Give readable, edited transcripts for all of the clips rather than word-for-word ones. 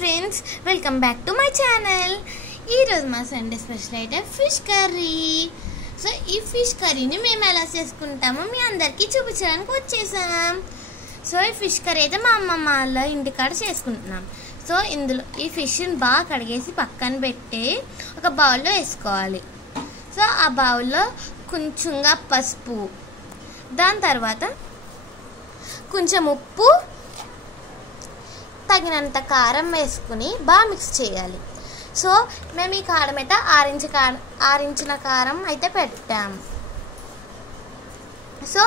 friends, welcome back to my channel. ఈరోజు మా Sunday special item fish curry. So ఈ fish కర్రీని మేము ఎలా చేసుకుంటామో మీ అందరికీ చూపించడానికి వచ్చేసాం. సో ఈ ఫిష్ కర్రీ అయితే మా అమ్మమ్మ వాళ్ళ ఇంటికాడ చేసుకుంటున్నాం. సో ఇందులో ఈ ఫిష్ని బాగా కడిగేసి పక్కన పెట్టి ఒక బౌల్లో వేసుకోవాలి. సో ఆ బౌల్లో కొంచెంగా పసుపు, దాని తర్వాత కొంచెం ఉప్పు, తగినంత కారం వేసుకుని బాగా మిక్స్ చేయాలి. సో మేము ఈ కారం అయితే ఆరించిన కారం అయితే పెట్టాము. సో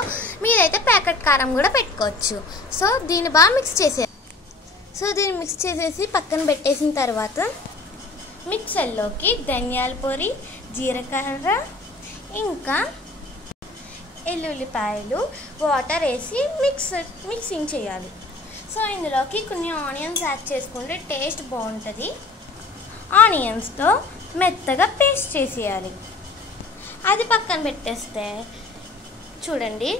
మీరైతే ప్యాకెట్ కారం కూడా పెట్టుకోవచ్చు. సో దీన్ని బాగా మిక్స్ చేసేసి పక్కన పెట్టేసిన తర్వాత మిక్సర్లోకి ధనియాల పొడి, జీలకర్ర, ఇంకా ఎల్లుల్లిపాయలు, వాటర్ వేసి మిక్సింగ్ చేయాలి. సో ఇందులోకి కొన్ని ఆనియన్స్ యాడ్ చేసుకుంటే టేస్ట్ బాగుంటుంది. ఆనియన్స్తో మెత్తగా పేస్ట్ చేసేయాలి. అది పక్కన పెట్టేస్తే చూడండి,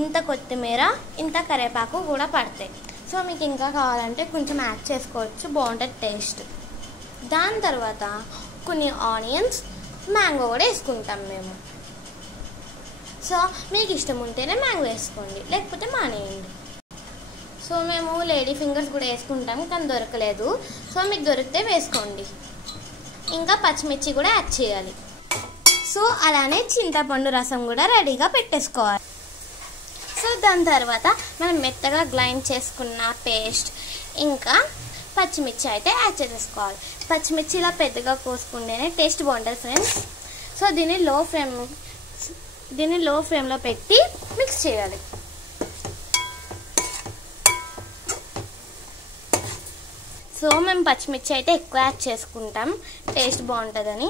ఇంత కొత్తిమీర, ఇంత కరివేపాకు కూడా పడతాయి. సో మీకు ఇంకా కావాలంటే కొంచెం యాడ్ చేసుకోవచ్చు, బాగుంటుంది టేస్ట్. దాని తర్వాత కొన్ని ఆనియన్స్, మ్యాంగో కూడా వేసుకుంటాం మేము. సో మీకు ఇష్టం ఉంటేనే మ్యాంగో వేసుకోండి, లేకపోతే మానేయండి. సో మేము లేడీ ఫింగర్స్ కూడా వేసుకుంటాం, కానీ దొరకలేదు. సో మీకు దొరికితే వేసుకోండి. ఇంకా పచ్చిమిర్చి కూడా యాడ్ చేయాలి. సో అలానే చింతపండు రసం కూడా రెడీగా పెట్టేసుకోవాలి. సో దాని తర్వాత మనం మెత్తగా గ్రైండ్ చేసుకున్న పేస్ట్, ఇంకా పచ్చిమిర్చి అయితే యాడ్ చేసేసుకోవాలి. పచ్చిమిర్చి ఇలా పెద్దగా కోసుకుంటేనే టేస్ట్ బాగుంటుంది ఫ్రెండ్స్. సో దీన్ని లో ఫ్లేమ్లో పెట్టి మిక్స్ చేయాలి. సో మేము పచ్చిమిర్చి అయితే ఎక్కువ యాడ్ చేసుకుంటాం, టేస్ట్ బాగుంటుందని.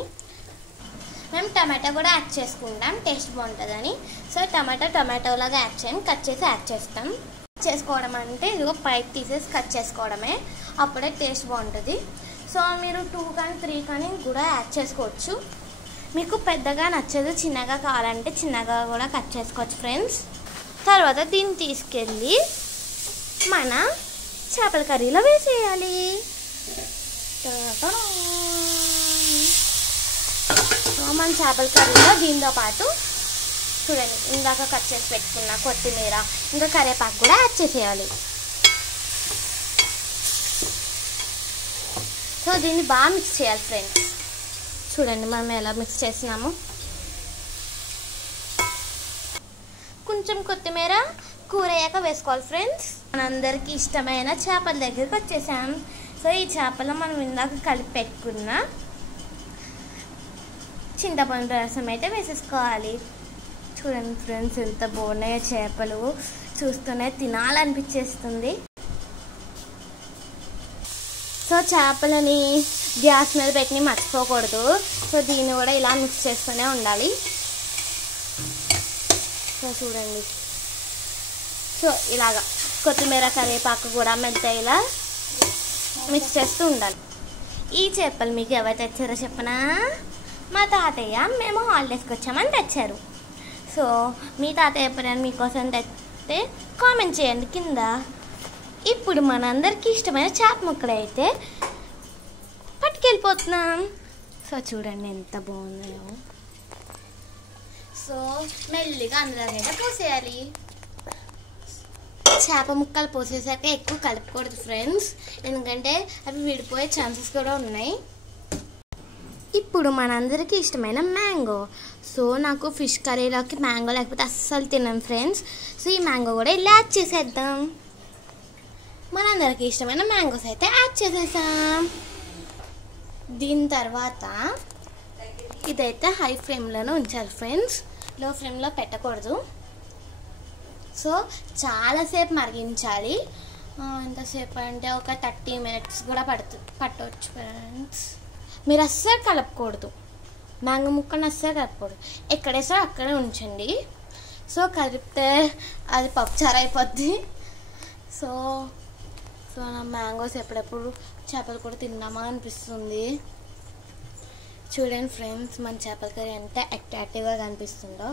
మేము టమాటో కూడా యాడ్ చేసుకుంటాం, టేస్ట్ బాగుంటుందని. సో టమాటోలాగా యాడ్ చేయండి, కట్ చేసి యాడ్ చేస్తాం. చేసుకోవడం అంటే ఇదిగో పైప్ తీసేసి కట్ చేసుకోవడమే, అప్పుడే టేస్ట్ బాగుంటుంది. సో మీరు 2 కానీ 3 కానీ కూడా యాడ్ చేసుకోవచ్చు. మీకు పెద్దగా నచ్చదు, చిన్నగా కావాలంటే చిన్నగా కూడా కట్ చేసుకోవచ్చు ఫ్రెండ్స్. తర్వాత దీన్ని తీసుకెళ్ళి మన చేపల కర్రీలో వేసేయాలి. మన చేపల కర్రీలో దీంతో పాటు చూడండి, ఇందాక కట్ చేసి పెట్టుకున్న కొత్తిమీర, ఇంకా కరివేపాకు కూడా యాడ్ చేసేయాలి. సో దీన్ని బాగా మిక్స్ చేయాలి ఫ్రెండ్స్. చూడండి మనం ఎలా మిక్స్ చేసినాము. కొంచెం కొత్తిమీర కూర అయ్యాక వేసుకోవాలి ఫ్రెండ్స్. మనందరికీ ఇష్టమైన చేపల దగ్గరికి వచ్చేసాం. సో ఈ చేపలు మనం ఇందాక కలిపి పెట్టుకున్న చింతపండు రసం అయితే వేసేసుకోవాలి. చూడండి ఫ్రెండ్స్, ఎంత బాగున్నాయో చేపలు, చూస్తూనే తినాలనిపించేస్తుంది. సో చేపలని గ్యాస్ మీద పెట్టి మర్చిపోకూడదు. సో దీన్ని కూడా ఇలా మిక్స్ చేస్తూనే ఉండాలి. సో చూడండి, సో ఇలాగా కొత్తిమీర, కరివేపాకు కూడా మెత్తగా మిక్స్ చేస్తూ ఉండాలి. ఈ చేపలు మీకు ఎవరు తెచ్చారో చెప్పనా? మా తాతయ్య మేము హాలిడేస్కి వచ్చామని తెచ్చారు. సో మీ తాతయ్య ఎప్పుడైనా మీకోసం తెస్తే కామెంట్ చేయండి కింద. ఇప్పుడు మనందరికీ ఇష్టమైన చేప ముక్కలు అయితే పట్టుకెళ్ళిపోతున్నాం. సో చూడండి ఎంత బాగున్నాయో. సో మెల్లిగా అందులోకైతే పోసేయాలి. చేప ముక్కలు పోసేసాక ఎక్కువ కలుపుకూడదు ఫ్రెండ్స్, ఎందుకంటే అవి విడిపోయే ఛాన్సెస్ కూడా ఉన్నాయి. ఇప్పుడు మనందరికీ ఇష్టమైన మ్యాంగో. సో నాకు ఫిష్ కర్రీలోకి మ్యాంగో లేకపోతే అస్సలు తిన్నాను ఫ్రెండ్స్. సో ఈ మ్యాంగో కూడా ఇలా యాడ్ చేసేద్దాం. మనందరికీ ఇష్టమైన మ్యాంగోస్ అయితే యాడ్ చేసేసాం. దీని తర్వాత ఇదైతే హై ఫ్లేమ్లోనే ఉంచాలి ఫ్రెండ్స్, లో ఫ్లేమ్లో పెట్టకూడదు. సో చాలాసేపు మరిగించాలి. ఎంతసేపు అంటే ఒక 30 minutes కూడా పట్టవచ్చు ఫ్రెండ్స్. మీరు అస్సలు కలపకూడదు, మ్యాంగో ముక్కను అస్సలు కలపకూడదు. ఎక్కడేసో అక్కడే ఉంచండి. సో కలిపితే అది పప్పుచారు అయిపోద్ది. సో నా మ్యాంగోస్ ఎప్పుడెప్పుడు చేపలు కూడా తిన్నామా అనిపిస్తుంది. చూడండి ఫ్రెండ్స్, మన చేపల కర్రీ ఎంత అట్రాక్టివ్గా కనిపిస్తుందో.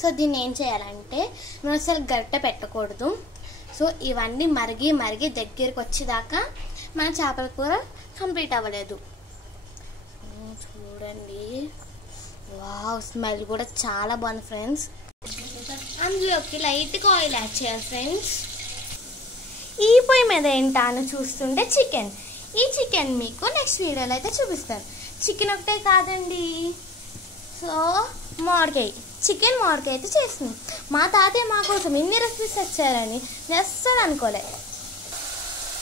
సో దీన్ని ఏం చేయాలంటే మనం అసలు గరిటె పెట్టకూడదు. సో ఇవన్నీ మరిగి దగ్గరికి వచ్చేదాకా మన చేపల కూర కంప్లీట్ అవ్వలేదు. చూడండి, వావ్, స్మెల్ కూడా చాలా బాగుంది ఫ్రెండ్స్. అందులోకి లైట్గా ఆయిల్ యాడ్ చేయాలి ఫ్రెండ్స్. ఈ పొయ్యి మీద ఏంటా అని చూస్తుంటే చికెన్. ఈ చికెన్ మీకు నెక్స్ట్ వీడియోలో అయితే చూపిస్తాను. చికెన్ ఒకటే కాదండి, సో మామిడికాయ, చికెన్ మామిడికాయ అయితే చేస్తున్నాం. మా తాతయ్య మా కోసం ఇన్ని రెసిపీస్ వచ్చారని అస్సలు అనుకోలే.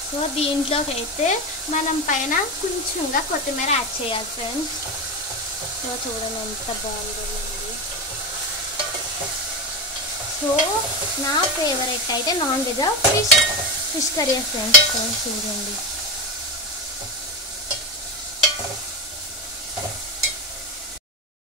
సో దీంట్లోకి అయితే మనం పైన కొంచెంగా కొత్తిమీర యాడ్ చేయాలి ఫ్రెండ్స్. సో చూడండి ఎంత బాగుంటుందండి. సో నా ఫేవరెట్ అయితే non veg fish curry friends. చూడండి.